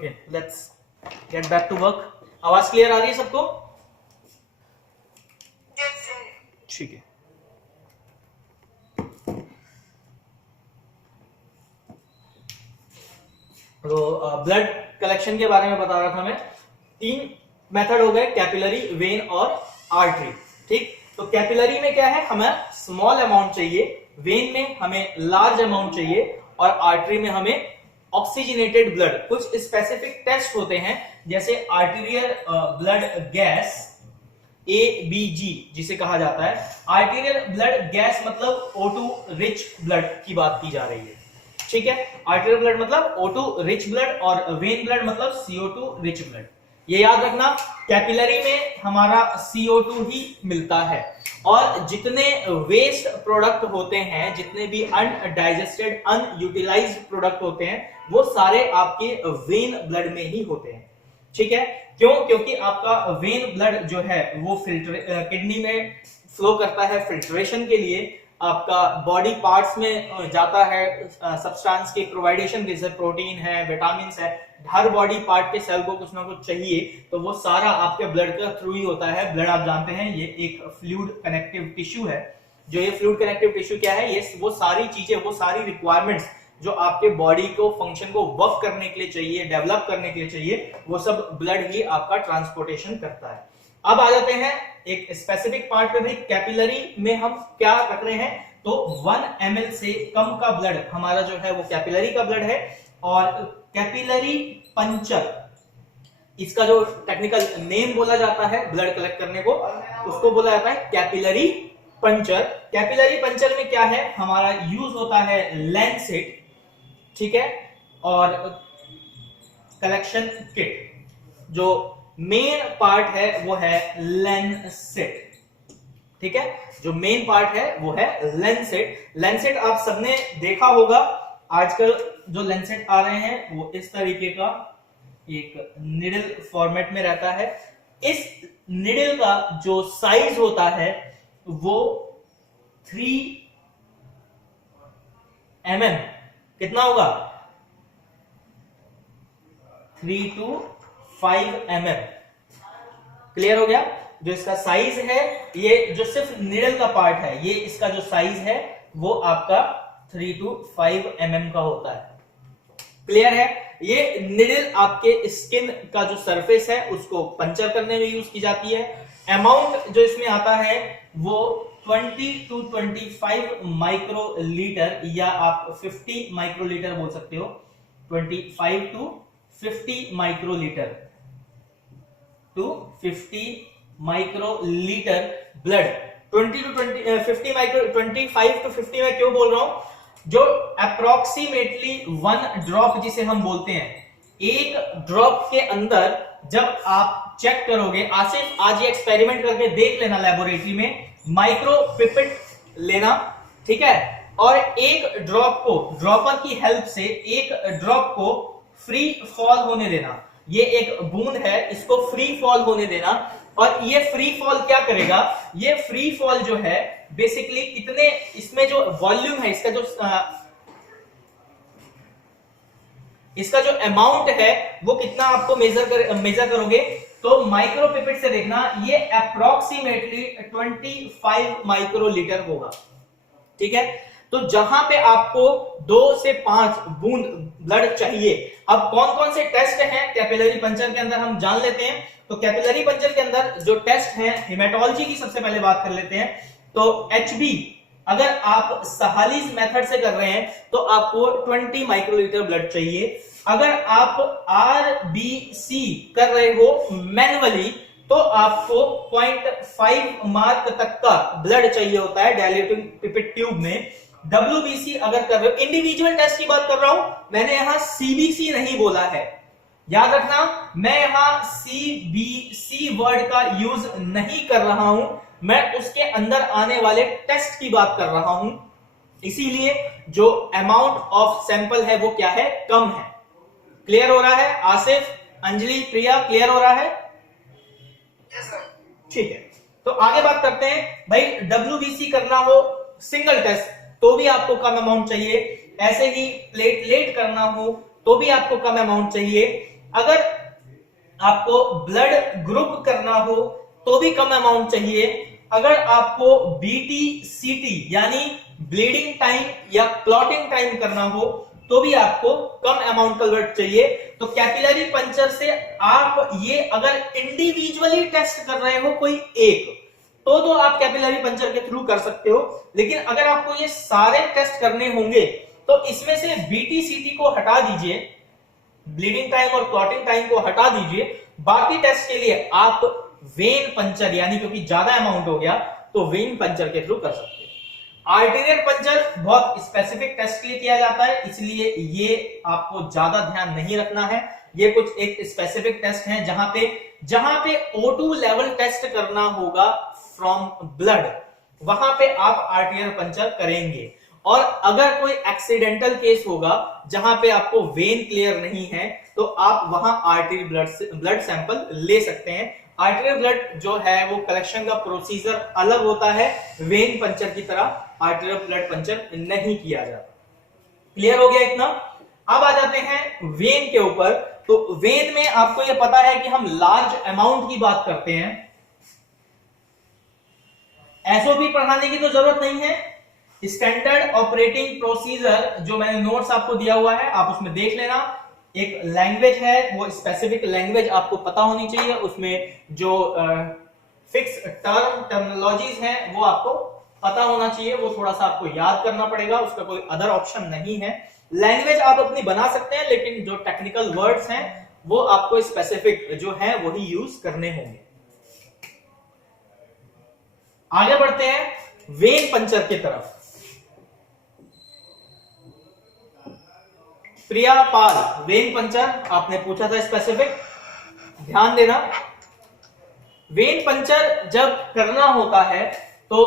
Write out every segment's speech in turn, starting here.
Okay, let's get back to work. आवाज clear आ रही है सबको? ठीक है। तो ब्लड कलेक्शन के बारे में बता रहा था मैं। 3 मेथड हो गए, कैपिलरी, वेन और आर्टरी। ठीक, तो कैपिलरी में क्या है, हमें स्मॉल अमाउंट चाहिए, वेन में हमें लार्ज अमाउंट चाहिए, और आर्टरी में हमें ऑक्सीजनेटेड ब्लड। कुछ स्पेसिफिक टेस्ट होते हैं, जैसे आर्टीरियल ब्लड गैस ABG जिसे कहा जाता है। आर्टीरियल ब्लड गैस मतलब O2 रिच ब्लड की बात की जा रही है। ठीक है, आर्टीरियल ब्लड मतलब O2 रिच ब्लड और वेन ब्लड मतलब CO2 रिच ब्लड। ये याद रखना, कैपिलरी में हमारा CO2 ही मिलता है, और जितने वेस्ट प्रोडक्ट होते हैं, जितने भी अनडाइजेस्टेड अनयूटिलाइज्ड प्रोडक्ट होते हैं, वो सारे आपके वेन ब्लड में ही होते हैं। ठीक है, क्यों? क्योंकि आपका वेन ब्लड जो है वो किडनी में फ्लो करता है फिल्ट्रेशन के लिए, आपका बॉडी पार्ट्स में जाता है सब्सटेंस के प्रोवाइडेशन, जैसे प्रोटीन है, विटामिन है, हर बॉडी पार्ट के सेल को कुछ ना कुछ चाहिए, तो वो सारा आपके ब्लड के थ्रू ही होता है। ब्लड आप जानते हैं ये एक फ्लूइड कनेक्टिव टिश्यू है। जो ये फ्लूइड कनेक्टिव टिश्यू क्या है, ये वो सारी चीजें, वो सारी रिक्वायरमेंट्स जो आपके बॉडी को फंक्शन को वर्क करने के लिए चाहिए, डेवलप करने के लिए चाहिए, वो सब ब्लड ही आपका ट्रांसपोर्टेशन करता है। अब आ जाते हैं एक स्पेसिफिक पार्ट पे भी। कैपिलरी में हम क्या रख रहे हैं, तो 1 ml से कम का ब्लड हमारा जो है वो कैपिलरी का ब्लड है। और कैपिलरी पंचर, इसका जो टेक्निकल नेम बोला जाता है ब्लड कलेक्ट करने को, उसको बोला जाता है कैपिलरी पंचर। कैपिलरी पंचर में क्या है, हमारा यूज होता है लैंसेट, ठीक है, और कलेक्शन किट। जो मेन पार्ट है वो है लैंसेट। ठीक है, जो मेन पार्ट है वो है लैंसेट। लैंसेट आप सबने देखा होगा, आजकल जो लैंसेट आ रहे हैं वो इस तरीके का एक निडल फॉर्मेट में रहता है। इस निडल का जो साइज होता है वो 3 mm, कितना होगा, 3 to 5 mm। क्लियर हो गया? जो इसका साइज है, ये जो सिर्फ निडल का पार्ट है, ये इसका जो साइज है वो आपका 3 to 5 mm का होता है। क्लियर है? ये निडल आपके स्किन का जो सरफेस है उसको पंचर करने में यूज की जाती है। अमाउंट जो इसमें आता है वो 20 to 25 माइक्रोलीटर, या आप 50 माइक्रोलीटर बोल सकते हो। 25 to 50 microlitre to 50 microlitre blood. 20 to 50 micro 25 to 50 में क्यों बोल रहा हूं, जो अप्रोक्सीमेटली 1 ड्रॉप जिसे हम बोलते हैं, एक ड्रॉप के अंदर जब आप चेक करोगे, आसिफ आज ये एक्सपेरिमेंट करके देख लेना लेबोरेटरी में, माइक्रो पिपेट लेना, ठीक है, और एक ड्रॉप को, ड्रॉपर की हेल्प से एक ड्रॉप को फ्री फॉल होने देना। ये एक बूंद है, इसको फ्री फॉल होने देना, और ये फ्री फॉल क्या करेगा, ये फ्री फॉल जो है बेसिकली कितने, इसमें जो वॉल्यूम है, इसका जो अमाउंट है वो कितना आपको मेजर करोगे, तो माइक्रोपिपेट से देखना, ये अप्रोक्सीमेटली 25 माइक्रोलीटर होगा। ठीक है, तो जहां पे आपको 2 से 5 बूंद ब्लड चाहिए। अब कौन कौन से टेस्ट हैं कैपिलरी पंचर के अंदर हम जान लेते हैं। तो कैपिलरी पंचर के अंदर जो टेस्ट हैं, हेमेटोलॉजी की सबसे पहले बात कर लेते हैं। तो HB अगर आप सहालीज मेथड से कर रहे हैं तो आपको 20 माइक्रोलीटर ब्लड चाहिए। अगर आप RBC कर रहे हो मैनुअली तो आपको 0.5 मार्क तक का ब्लड चाहिए होता है डायलेटिंग पिपेट ट्यूब में। WBC अगर कर रहे हो, इंडिविजुअल टेस्ट की बात कर रहा हूं, मैंने यहां CBC नहीं बोला है, याद रखना, मैं यहां CBC वर्ड का यूज नहीं कर रहा हूं, मैं उसके अंदर आने वाले टेस्ट की बात कर रहा हूं। इसीलिए जो अमाउंट ऑफ सैंपल है वो क्या है, कम है। क्लियर हो रहा है? आसिफ, अंजलि, प्रिया, क्लियर हो रहा है? ठीक है, तो आगे बात करते हैं। भाई WBC करना हो सिंगल टेस्ट तो भी आपको कम अमाउंट चाहिए, ऐसे ही प्लेटलेट करना हो तो भी आपको कम अमाउंट चाहिए, अगर आपको ब्लड ग्रुप करना हो तो भी कम अमाउंट चाहिए। अगर आपको बीटी सीटी यानी ब्लीडिंग टाइम या क्लॉटिंग टाइम करना हो तो भी आपको कम अमाउंट का ब्लड चाहिए। तो कैपिलरी पंचर से आप ये अगर इंडिविजुअली टेस्ट कर रहे हो कोई एक, तो आप कैपिलरी पंचर के थ्रू कर सकते हो। लेकिन अगर आपको ये सारे टेस्ट करने होंगे तो इसमें से बीटी सीटी को हटा दीजिए, ब्लीडिंग टाइम और क्लॉटिंग टाइम को हटा दीजिए। बाकी टेस्ट के लिए आप वेन पंचर यानी क्योंकि ज्यादा अमाउंट हो गया तो वेन पंचर के थ्रू कर सकते हैं। आर्टेरियल पंचर बहुत स्पेसिफिक टेस्ट के लिए किया जाता है, इसलिए ये आपको ज्यादा ध्यान नहीं रखना है। ये कुछ एक स्पेसिफिक टेस्ट है जहां पे O2 लेवल टेस्ट करना होगा फ्रॉम ब्लड, वहां पे आप आर्टेरियल पंचर करेंगे। और अगर कोई एक्सीडेंटल केस होगा जहां पे आपको वेन क्लियर नहीं है तो आप वहां आर्टेरियल ब्लड सैंपल ले सकते हैं। आर्टेरियल ब्लड जो है वो कलेक्शन का प्रोसीजर अलग होता है, वेन पंचर की तरह आर्टेरियल ब्लड पंचर नहीं किया जाता। क्लियर हो गया इतना? अब आ जाते हैं वेन के ऊपर। तो वेन में आपको यह पता है कि हम लार्ज अमाउंट की बात करते हैं। एसओपी पढ़ाने की तो जरूरत नहीं है, स्टैंडर्ड ऑपरेटिंग प्रोसीजर जो मैंने नोट्स आपको दिया हुआ है आप उसमें देख लेना। एक लैंग्वेज है, वो स्पेसिफिक लैंग्वेज आपको पता होनी चाहिए, उसमें जो फिक्स टर्मिनोलॉजीज हैं वो आपको पता होना चाहिए, वो थोड़ा सा आपको याद करना पड़ेगा, उसका कोई अदर ऑप्शन नहीं है। लैंग्वेज आप अपनी बना सकते हैं लेकिन जो टेक्निकल वर्ड्स हैं वो आपको स्पेसिफिक जो है वही यूज करने होंगे। आगे बढ़ते हैं वेन पंचर की तरफ। प्रिया पाल, वेन पंचर आपने पूछा था स्पेसिफिक, ध्यान देना। वेन पंचर जब करना होता है तो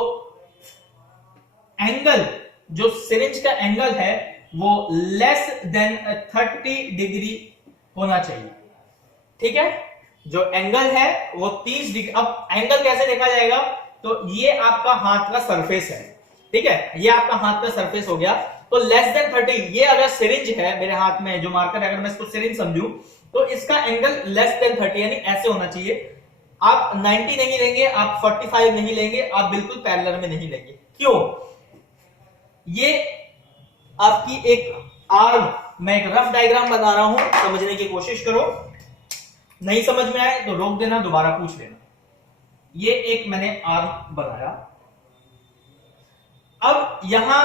एंगल, जो सिरिंज का एंगल है वो लेस देन 30 डिग्री होना चाहिए। ठीक है, जो एंगल है वो 30 डिग्री। अब एंगल कैसे देखा जाएगा? तो ये आपका हाथ का सरफेस है, ठीक है, ये आपका हाथ का सरफेस हो गया। तो लेस देन 30, ये अगर सिरिंज है मेरे हाथ में जो मार्कर, अगर मैं इसको सिरिंज समझूं तो इसका एंगल लेस देन 30 यानी ऐसे होना चाहिए। आप 90 नहीं लेंगे, आप 45 नहीं लेंगे, आप बिल्कुल पैरेलल में नहीं लेंगे। क्यों? ये आपकी एक आर्म, मैं एक रफ डायग्राम बना रहा हूं, समझने की कोशिश करो। नहीं समझ में आए तो रोक देना, दोबारा पूछ लेना। ये एक मैंने आर्म बनाया। अब यहां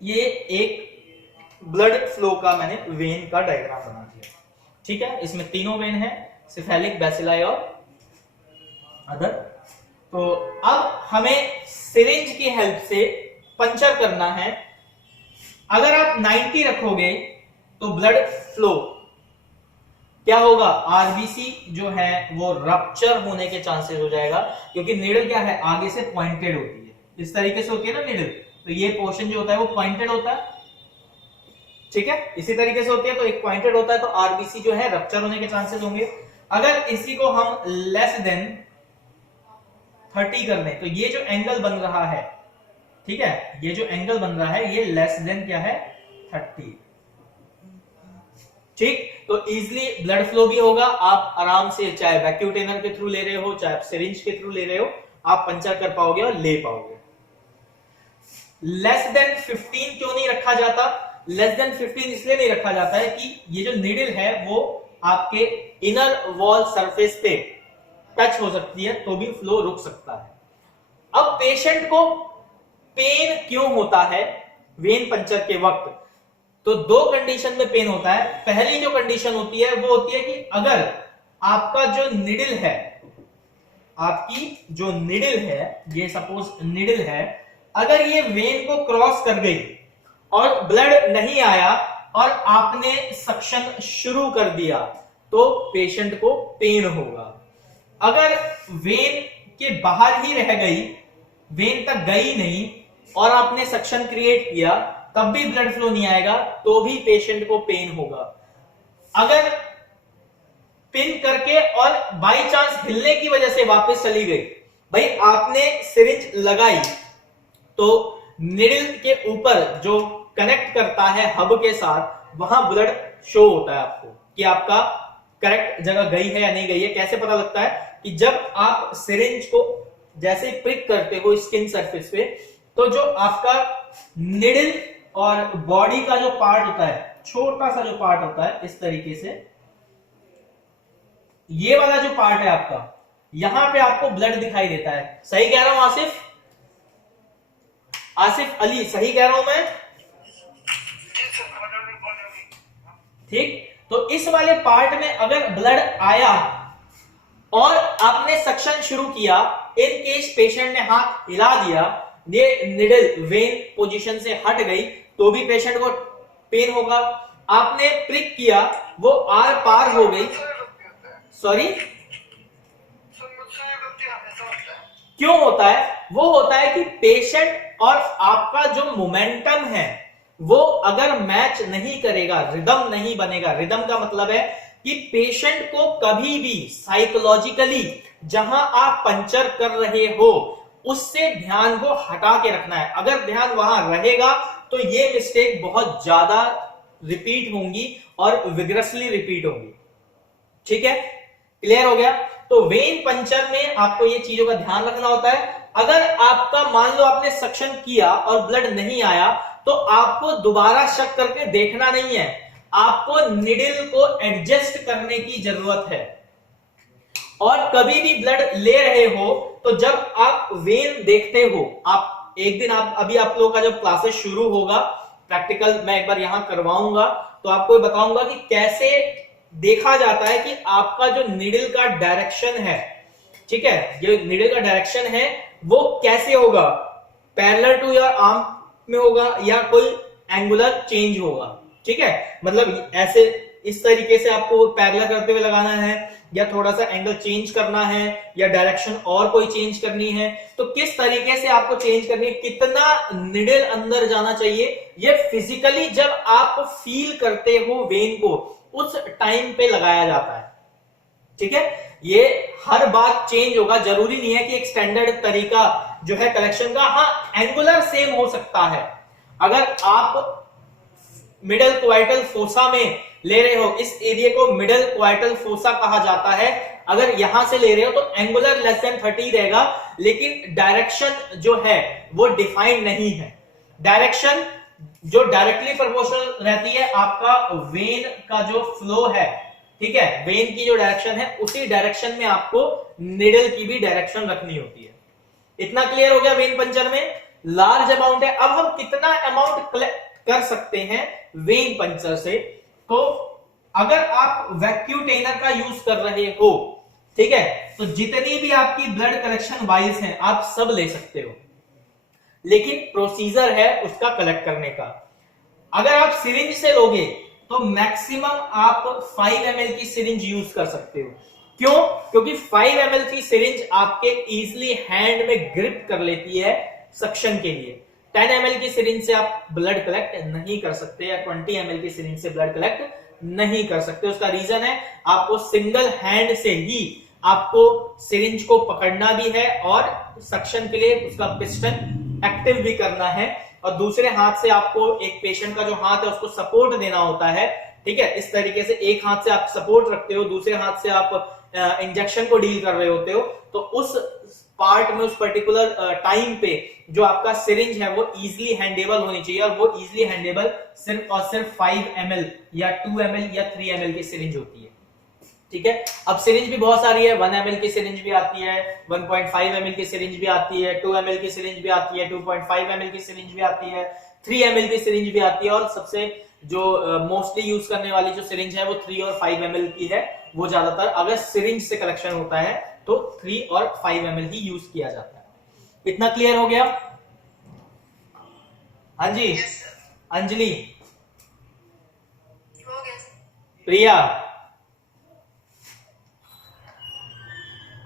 ये एक ब्लड फ्लो का मैंने वेन का डायग्राम बना दिया। ठीक है, इसमें तीनों वेन है, सिफेलिक, बैसिलाई और अदर। तो अब हमें सिरिंज की हेल्प से पंचर करना है। अगर आप 90 रखोगे तो ब्लड फ्लो क्या होगा? आरबीसी जो है वो रप्चर होने के चांसेस हो जाएगा, क्योंकि नीडल क्या है, आगे से पॉइंटेड होती है, इस तरीके से होती है ना नीडल, तो ये पोर्शन जो होता है वो पॉइंटेड होता है। ठीक है, इसी तरीके से होती है, तो एक पॉइंटेड होता है, तो आरबीसी जो है रप्चर होने के चांसेस होंगे। अगर इसी को हम लेस देन 30 कर दें तो ये जो एंगल बन रहा है, ठीक है, ये जो एंगल बन रहा है ये लेस देन क्या है, 30। ठीक, तो इजीली ब्लड फ्लो भी होगा। आप आराम से चाहे वैक्यूम ट्रेनर के थ्रू ले रहे हो चाहे आप सिरिंज के थ्रू ले रहे हो, आप पंचर कर पाओगे और ले पाओगे। लेस देन 15 क्यों नहीं रखा जाता? लेस देन 15 इसलिए नहीं रखा जाता है कि ये जो नीडल है वो आपके इनर वॉल सरफेस पे टच हो सकती है तो भी फ्लो रुक सकता है। अब पेशेंट को पेन क्यों होता है वेन पंचर के वक्त? तो दो कंडीशन में पेन होता है। पहली जो कंडीशन होती है वो होती है कि अगर आपका जो निडल है, आपकी जो निडल है, ये सपोज निडल है, अगर ये वेन को क्रॉस कर गई और ब्लड नहीं आया और आपने सक्शन शुरू कर दिया तो पेशेंट को पेन होगा। अगर वेन के बाहर ही रह गई, वेन तक गई नहीं और आपने सक्शन क्रिएट किया तब भी ब्लड फ्लो नहीं आएगा तो भी पेशेंट को पेन होगा। अगर पिन करके और बाई चांस हिलने की वजह से वापस चली गई, भाई आपने सिरिंज लगाई तो निडल के ऊपर जो कनेक्ट करता है हब के साथ, वहां ब्लड शो होता है आपको कि आपका करेक्ट जगह गई है या नहीं गई है। कैसे पता लगता है कि जब आप सिरिंज को जैसे प्रिक करते हो स्किन सरफेस पे, तो जो आपका निडल और बॉडी का जो पार्ट होता है, छोटा सा जो पार्ट होता है इस तरीके से, ये वाला जो पार्ट है आपका, यहां पे आपको ब्लड दिखाई देता है। सही कह रहा हूं आसिफ? आसिफ अली, सही कह रहा हूं मैं? ठीक, तो इस वाले पार्ट में अगर ब्लड आया और आपने सक्शन शुरू किया, इन केस पेशेंट ने हाथ हिला दिया, ये निडल वेन पोजीशन से हट गई, तो भी पेशेंट को पेन होगा। आपने प्रिक किया, वो आर पार हो गई, सॉरी क्यों होता है? वो होता है कि पेशेंट और आपका जो मोमेंटम है वो अगर मैच नहीं करेगा, रिदम नहीं बनेगा। रिदम का मतलब है कि पेशेंट को कभी भी साइकोलॉजिकली जहां आप पंचर कर रहे हो उससे ध्यान को हटा के रखना है। अगर ध्यान वहां रहेगा तो ये मिस्टेक बहुत ज्यादा रिपीट होंगी और विग्रसली रिपीट होंगी। ठीक है, क्लियर हो गया? तो वेन पंचर में आपको ये चीजों का ध्यान रखना होता है। अगर आपका मान लो आपने सक्शन किया और ब्लड नहीं आया, तो आपको दोबारा शक करके देखना नहीं है, आपको निडल को एडजस्ट करने की जरूरत है। और कभी भी ब्लड ले रहे हो तो जब आप वेन देखते हो, आप एक दिन अभी आप लोगों का जब क्लासेस शुरू होगा, प्रैक्टिकल मैं एक बार यहां करवाऊंगा, तो आपको बताऊंगा कि कैसे देखा जाता है कि आपका जो निडल का डायरेक्शन है, ठीक है, जो निडल का डायरेक्शन है वो कैसे होगा, पैरेलल टू योर आर्म में होगा या कोई एंगुलर चेंज होगा। ठीक है, मतलब ऐसे इस तरीके से आपको पैरेलल करते हुए लगाना है, या थोड़ा सा एंगल चेंज करना है, या डायरेक्शन और कोई चेंज करनी है, तो किस तरीके से आपको चेंज करनी है, कितना निडल अंदर जाना चाहिए, ये फिजिकली जब आप फील करते हो वेन को उस टाइम पे लगाया जाता है। ठीक है, ये हर बार चेंज होगा, जरूरी नहीं है कि एक स्टैंडर्ड तरीका जो है कलेक्शन का, हाँ एंगुलर सेम हो सकता है। अगर आप मिडल क्वाइटल फोसा में ले रहे हो, इस एरिया को मिडल क्वाइटल फोसा कहा जाता है, अगर यहां से ले रहे हो तो एंगुलर लेस देन 30 रहेगा, लेकिन डायरेक्शन जो है वो डिफाइंड नहीं है। डायरेक्शन जो डायरेक्टली प्रोपोर्शनल रहती है आपका वेन का जो फ्लो है, ठीक है, वेन की जो डायरेक्शन है उसी डायरेक्शन में आपको निडल की भी डायरेक्शन रखनी होती है। इतना क्लियर हो गया वेन पंचर में? लार्ज अमाउंट है, अब हम कितना अमाउंट कलेक्ट कर सकते हैं वेन पंचर से? तो अगर आप वैक्यूटेनर का यूज कर रहे हो, ठीक है, तो जितनी भी आपकी ब्लड कलेक्शन वाइल्स हैं आप सब ले सकते हो, लेकिन प्रोसीजर है उसका कलेक्ट करने का। अगर आप सिरिंज से लोगे तो मैक्सिमम आप 5 ml की सिरिंज यूज कर सकते हो। क्यों? क्योंकि 5 ml की सिरिंज आपके इजीली हैंड में ग्रिप कर लेती है सक्शन के लिए। 10 ml की सिरिंज से आप ब्लड कलेक्ट नहीं कर सकते, या 20 ml की सिरिंज से ब्लड कलेक्ट नहीं कर सकते। उसका रीजन है आपको सिंगल हैंड से ही आपको सिरिंज को पकड़ना भी है और सक्शन के लिए उसका पिस्टन एक्टिव भी करना है, और दूसरे हाथ से आपको एक पेशेंट का जो हाथ है उसको सपोर्ट देना होता है। ठीक है, इस तरीके से एक हाथ से आप सपोर्ट रखते हो, दूसरे हाथ से आप इंजेक्शन को डील कर रहे होते हो, तो उस पार्ट में उस पर्टिकुलर टाइम पे जो आपका सिरिंज है वो इजीली हैंडेबल होनी चाहिए, और वो इजीली हैंडेबल सिर्फ और सिर्फ 5 ml या 2 ml या 3 ml की सिरिंज होती है। ठीक है, अब सिरिंज भी बहुत सारी है, 1 ml की सिरिंज भी आती है, 1.5 ml की सिरिंज भी आती है, 2 ml की सिरिंज भी आती है, 2.5 ml की सिरिंज भी आती है, 3 ml की सिरिंज भी आती है, और सबसे जो मोस्टली यूज करने वाली जो सिरिंज है वो 3 और 5 ml की है। वो ज्यादातर अगर सिरिंज से कलेक्शन होता है तो 3 और 5 ml ही यूज किया जाता है। इतना क्लियर हो गया? हाँ जी, अंजलि, प्रिया,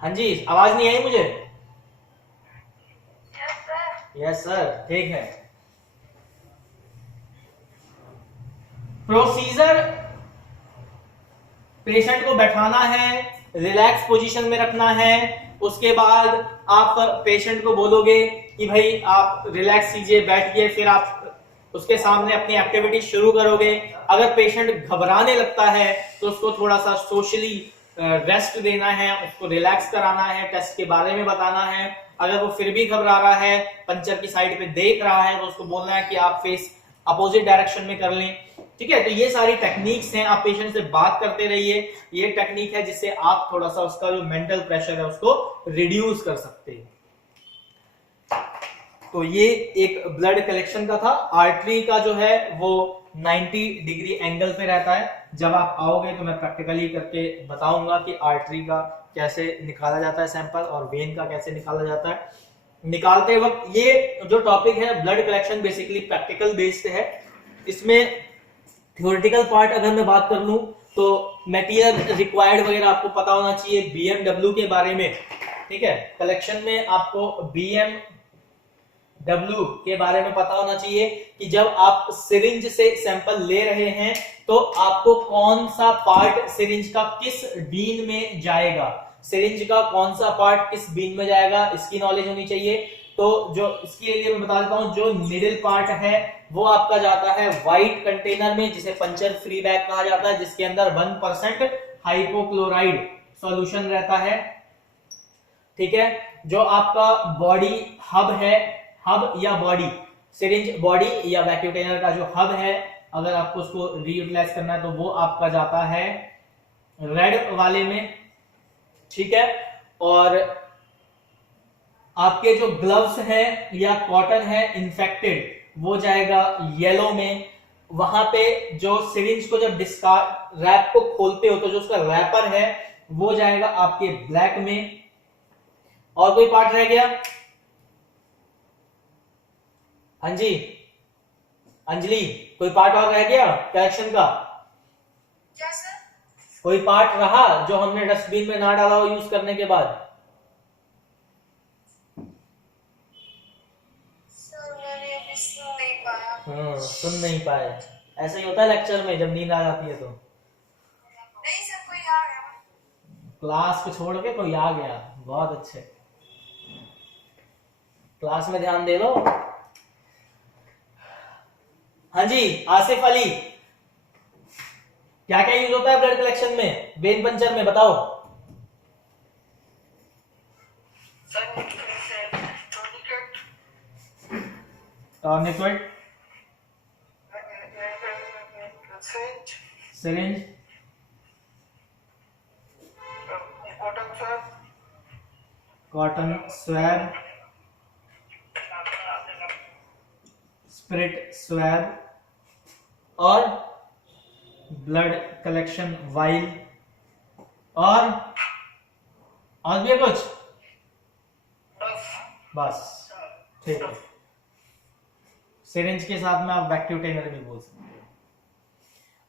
हाँ जी, आवाज नहीं आई मुझे? यस सर, ठीक है। प्रोसीजर, पेशेंट को बैठाना है, रिलैक्स पोजीशन में रखना है, उसके बाद आप पेशेंट को बोलोगे कि भाई आप रिलैक्स कीजिए, बैठिए, फिर आप उसके सामने अपनी एक्टिविटी शुरू करोगे। अगर पेशेंट घबराने लगता है तो उसको थोड़ा सा सोशली रेस्ट देना है, उसको रिलैक्स कराना है, टेस्ट के बारे में बताना है। अगर वो फिर भी घबरा रहा है, पंचर की साइड पे देख रहा है, तो उसको बोलना है कि आप फेस अपोजिट डायरेक्शन में कर लें। ठीक है, तो ये सारी टेक्निक्स हैं, आप पेशेंट से बात करते रहिए। ये टेक्निक है जिससे आप थोड़ा सा उसका जो मेंटल प्रेशर है उसको रिड्यूस कर सकते हैं। तो ये एक ब्लड कलेक्शन का था। आर्टरी का जो है वो 90 डिग्री एंगल पे रहता है। जब आप आओगे तो मैं प्रैक्टिकली करके बताऊंगा कि आर्टरी का कैसे निकाला जाता है सैंपल और वेन का कैसे निकाला जाता है। निकालते वक्त ये जो टॉपिक है blood collection basically practical based है। इसमें थ्योरेटिकल पार्ट अगर मैं बात कर लूं तो मटेरियल रिक्वायर्ड वगैरह आपको पता होना चाहिए बीएमडब्ल्यू के बारे में। ठीक है, कलेक्शन में आपको बीएमडब्ल्यू के बारे में पता होना चाहिए कि जब आप सिरिंज से सैंपल ले रहे हैं तो आपको कौन सा पार्ट सिरिंज का किस बीन में जाएगा, सिरिंज का कौन सा पार्ट किस बीन में जाएगा, इसकी नॉलेज होनी चाहिए। तो जो इसके लिए मैं बता देता हूं, जो निडल पार्ट है वो आपका जाता है व्हाइट कंटेनर में जिसे पंचर फ्री बैग कहा जाता है, जिसके अंदर 1% हाइपोक्लोराइड सॉल्यूशन रहता है। ठीक है, जो आपका बॉडी हब है, हब या बॉडी, सिरिंज बॉडी या वैक्यूटेनर का जो हब है, अगर आपको उसको रीयूटिलाइज करना है तो वो आपका जाता है रेड वाले में। ठीक है, और आपके जो ग्लव्स हैं या कॉटन है इन्फेक्टेड वो जाएगा येलो में। वहां पे जो सिरिंज को जब डिस्कार्ड रैप को खोलते हो तो जो उसका रैपर है वो जाएगा आपके ब्लैक में। और कोई पार्ट रह गया? हाँ जी अंजलि, कोई पार्ट और रह गया कलेक्शन का? क्या सर? कोई पार्ट रहा जो हमने डस्टबिन में ना डाला हो यूज करने के बाद? सुन नहीं पाए। ऐसा ही होता है लेक्चर में जब नींद आ जाती है तो। नहीं सर, कोई आ गया। क्लास को छोड़ के कोई आ गया, बहुत अच्छे, क्लास में ध्यान दे लो। हाँ जी आसिफ अली, क्या क्या यूज होता है ब्लड कलेक्शन में, वेन पंचर में, बताओ। Tourniquet, syringe, cotton swab, spirit swab और ब्लड कलेक्शन वाइल। और भी है कुछ? बस ठीक है। सिरिंज के साथ में आप वैक्यूटेनर भी बोल सकते हो।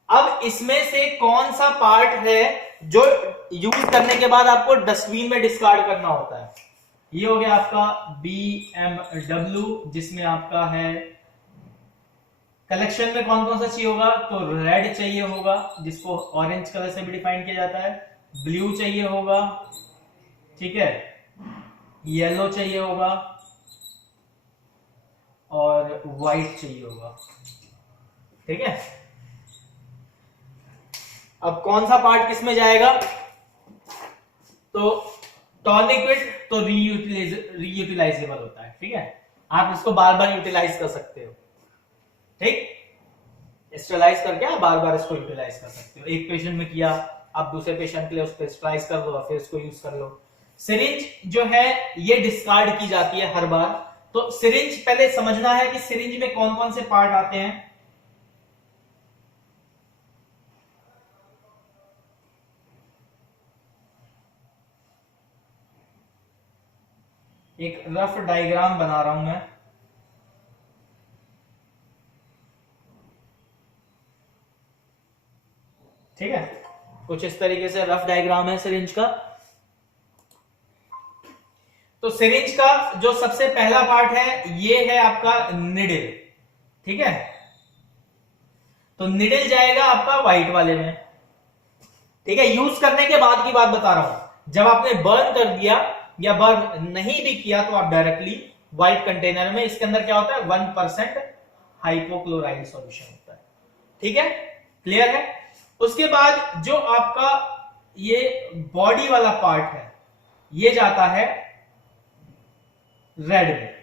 अब इसमें से कौन सा पार्ट है जो यूज करने के बाद आपको डस्टबिन में डिस्कार्ड करना होता है? ये हो गया आपका बीएमडब्ल्यू, जिसमें आपका है कलेक्शन में कौन कौन सा चाहिए होगा, तो रेड चाहिए होगा जिसको ऑरेंज कलर से भी डिफाइन किया जाता है, ब्लू चाहिए होगा, ठीक है, येलो चाहिए होगा और व्हाइट चाहिए होगा। ठीक है, अब कौन सा पार्ट किस में जाएगा? तो टॉर्निकेट तो रीयूटिलाइजेबल होता है। ठीक है, आप इसको बार बार यूटिलाइज कर सकते हो। ठीक, स्टरलाइज करके आप बार बार इसको यूटिलाइज कर सकते हो। एक पेशेंट में किया, आप दूसरे पेशेंट के लिए उसको स्टरलाइज कर लो और फिर इसको यूज कर लो। सिरिंज जो है ये डिस्कार्ड की जाती है हर बार। तो सिरिंज पहले समझना है कि सिरिंज में कौन कौन से पार्ट आते हैं। एक रफ डायग्राम बना रहा हूं मैं। ठीक है, कुछ इस तरीके से रफ डायग्राम है सिरिंज का। तो सिरिंज का जो सबसे पहला पार्ट है ये है आपका निडल। ठीक है, तो निडल जाएगा आपका व्हाइट वाले में। ठीक है, यूज करने के बाद की बात बता रहा हूं। जब आपने बर्न कर दिया या बर्न नहीं भी किया तो आप डायरेक्टली व्हाइट कंटेनर में, इसके अंदर क्या होता है 1% हाइपोक्लोराइड सॉल्यूशन होता है। ठीक है, क्लियर है। उसके बाद जो आपका ये बॉडी वाला पार्ट है ये जाता है रेड में।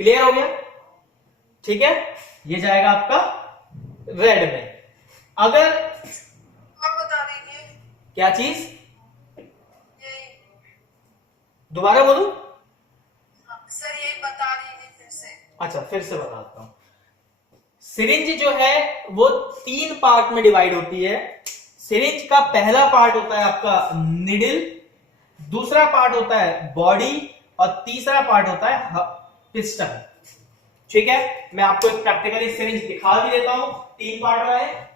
क्लियर हो गया, ठीक है, ये जाएगा आपका रेड में। अगर और बता दीजिए क्या चीज, ये दोबारा बोलूं? सर ये बता दीजिए फिर से। अच्छा, फिर से बताता हूं। सिरिंज जो है वो 3 पार्ट में डिवाइड होती है। सिरिंज का पहला पार्ट होता है आपका निडल, दूसरा पार्ट होता है बॉडी और तीसरा पार्ट होता है पिस्टन। ठीक है, मैं आपको एक प्रैक्टिकली सिरिंज दिखा भी देता हूं, 3 पार्ट का है।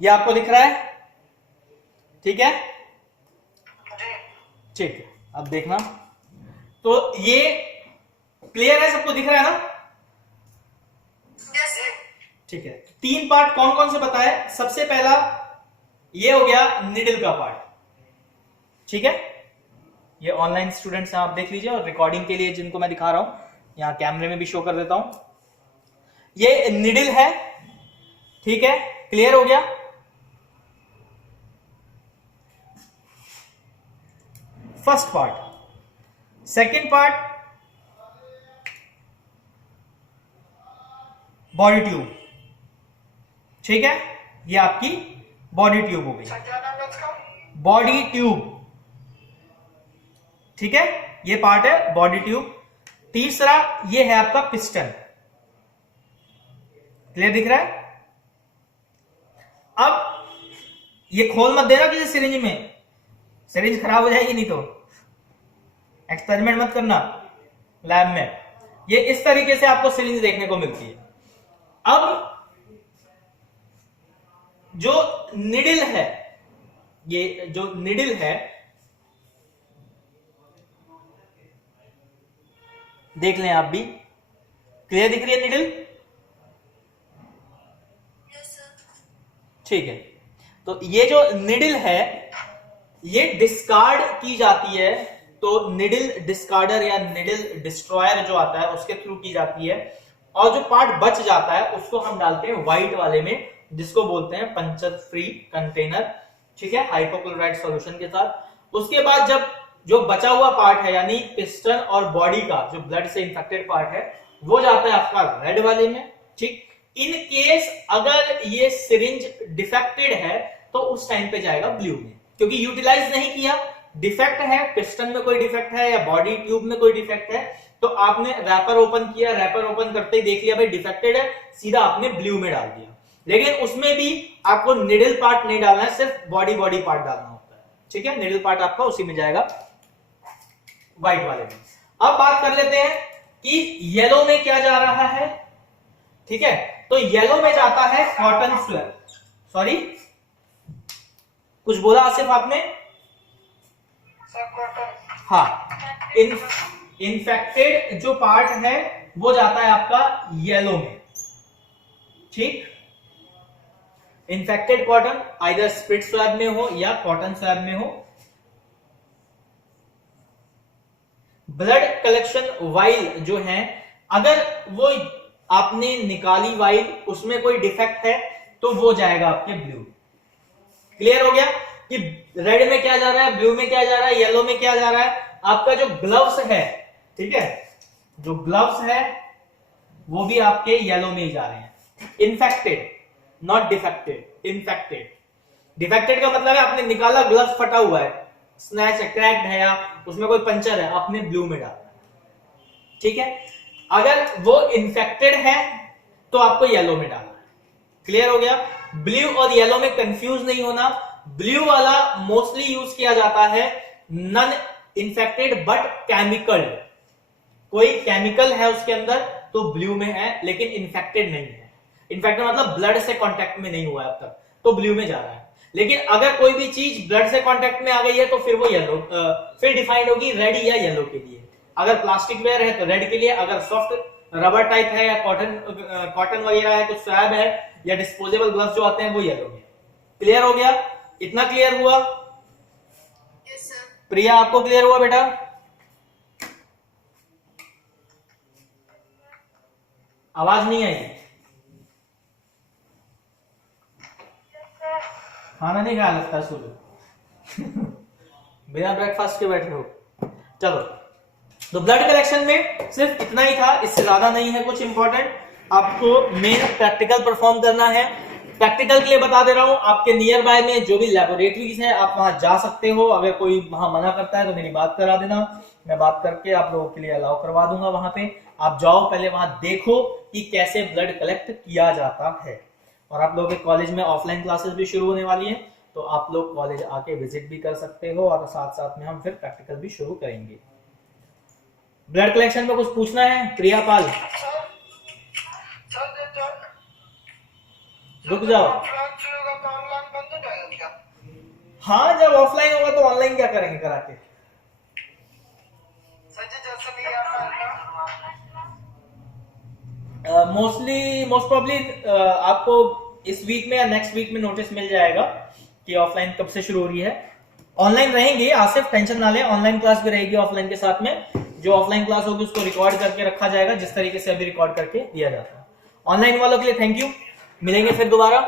ये आपको दिख रहा है, ठीक है, ठीक है। अब देखना, तो ये क्लियर है, सबको दिख रहा है ना? Yes sir. ठीक है, 3 पार्ट कौन कौन से बताए? सबसे पहला ये हो गया निडल का पार्ट। ठीक है, ये ऑनलाइन स्टूडेंट्स हैं, आप देख लीजिए, और रिकॉर्डिंग के लिए जिनको मैं दिखा रहा हूं यहां कैमरे में भी शो कर देता हूं। ये निडल है, ठीक है, क्लियर हो गया। First part. Second part body tube. ठीक है, ये आपकी बॉडी ट्यूब हो गई, क्या नाम है इसका? Body tube. ठीक है, ये पार्ट है बॉडी ट्यूब। तीसरा ये है आपका पिस्टन। क्लियर दिख रहा है? अब ये खोल मत देना किसी सिरिंज में, सिरिंज खराब हो जाएगी, नहीं तो एक्सपेरिमेंट मत करना लैब में। ये इस तरीके से आपको सिरिंज देखने को मिलती है। अब जो निडल है, ये जो निडल है, देख लें आप भी, क्लियर दिख रही है निडल? Yes sir. ठीक है, तो ये जो निडल है ये डिस्कार्ड की जाती है, तो निडल डिस्कार्डर या निडल डिस्ट्रॉयर जो आता है उसके थ्रू की जाती है, और जो पार्ट बच जाता है उसको हम डालते हैं व्हाइट वाले में, जिसको बोलते हैं पंचर फ्री कंटेनर। ठीक है, हाइपोक्लोराइड सॉल्यूशन के साथ। उसके बाद जब जो बचा हुआ पार्ट है, यानी पिस्टन और बॉडी का जो ब्लड से इंफेक्टेड पार्ट है, वो जाता है आपका रेड वाले में। ठीक, इन केस अगर ये सिरिंज डिफेक्टेड है तो उस टाइम पे जाएगा ब्लू में, क्योंकि यूटिलाइज नहीं किया, डिफेक्ट है, पिस्टन में कोई डिफेक्ट है या बॉडी ट्यूब में कोई डिफेक्ट है, तो आपने रैपर ओपन किया, रैपर ओपन करते ही देख लिया भाई डिफेक्टेड है, सीधा आपने ब्लू में डाल दिया। लेकिन उसमें भी आपको निडल पार्ट नहीं डालना है, सिर्फ बॉडी पार्ट डालना होता है। ठीक है, निडल पार्ट आपका उसी में जाएगा, व्हाइट वाले में। अब बात कर लेते हैं कि येलो में क्या जा रहा है। ठीक है, तो येलो में जाता है कॉटन फ्लैप। सॉरी, कुछ बोला आसिफ आपने? Sir cotton. हाँ, इन्फेक्टेड जो पार्ट है वो जाता है आपका येलो में। ठीक, infected cotton either split slab में हो या कॉटन स्लैब में हो। ब्लड कलेक्शन वाइल जो है, अगर वो आपने निकाली वाइल, उसमें कोई डिफेक्ट है तो वो जाएगा आपके ब्लू। क्लियर हो गया कि रेड में क्या जा रहा है, ब्लू में क्या जा रहा है, येलो में क्या जा रहा है। आपका जो ग्लव्स है, ठीक है, जो ग्लव्स है वो भी आपके येलो में ही जा रहे हैं। Infected, not defected, infected. Defected का मतलब है आपने निकाला ग्लव्स फटा हुआ है, स्नैच है, क्रैक्ड है या उसमें कोई पंचर है, आपने ब्लू में डाला, ठीक है। अगर वो इन्फेक्टेड है तो आपको येलो में डालना है। क्लियर हो गया? ब्लू और येलो में कंफ्यूज नहीं होना। ब्लू वाला मोस्टली यूज किया जाता है नॉन इन्फेक्टेड बट केमिकल, कोई केमिकल है उसके अंदर तो ब्लू में है, लेकिन इन्फेक्टेड नहीं है। इन्फेक्टेड मतलब ब्लड से कांटेक्ट में नहीं हुआ है अब तक, तो ब्लू में जा रहा है। लेकिन अगर कोई भी चीज ब्लड से कांटेक्ट में आ गई है तो फिर वो येलो, फिर डिफाइंड होगी रेड या येलो के लिए। अगर प्लास्टिक वेयर है तो रेड के लिए, अगर सॉफ्ट रबर टाइप है या कॉटन वगैरह है, कुछ स्वैब है या डिस्पोजेबल ग्लव्स जो आते हैं वो येलो में। क्लियर हो गया? इतना क्लियर हुआ? Yes sir. प्रिया आपको क्लियर हुआ बेटा? आवाज नहीं आई? खाना नहीं खाया लगता है सूर्य। बिना ब्रेकफास्ट के बैठे हो। चलो, तो ब्लड कलेक्शन में सिर्फ इतना ही था, इससे ज्यादा नहीं है कुछ इंपॉर्टेंट। आपको मेन प्रैक्टिकल परफॉर्म करना है। प्रैक्टिकल के लिए बता दे रहा हूं, आपके नियर बाय में जो भी लेबोरेटरीज है आप वहां जा सकते हो। अगर कोई वहां मना करता है तो मेरी बात करा देना, मैं बात करके आप लोगों के लिए अलाउ करवा दूंगा। वहां पे आप जाओ, पहले वहां देखो कि कैसे ब्लड कलेक्ट किया जाता है। और आप लोगों के कॉलेज में ऑफलाइन क्लासेस भी शुरू होने वाली है, तो आप लोग कॉलेज आके विजिट भी कर सकते हो और साथ साथ में हम फिर प्रैक्टिकल भी शुरू करेंगे। ब्लड कलेक्शन में कुछ पूछना है? प्रिया पाल, रुक जाओ। हाँ, जब ऑफलाइन होगा तो ऑनलाइन क्या करेंगे करा के? मोस्ट प्रॉब्ली आपको इस वीक में या नेक्स्ट वीक में नोटिस मिल जाएगा कि ऑफलाइन कब से शुरू हो रही है। ऑनलाइन रहेंगे, आसिफ टेंशन ना लें, ऑनलाइन क्लास भी रहेगी ऑफलाइन के साथ में। जो ऑफलाइन क्लास होगी उसको रिकॉर्ड करके रखा जाएगा, जिस तरीके से अभी रिकॉर्ड करके दिया जाता है। ऑनलाइन वालों के लिए थैंक यू, मिलेंगे फिर दोबारा।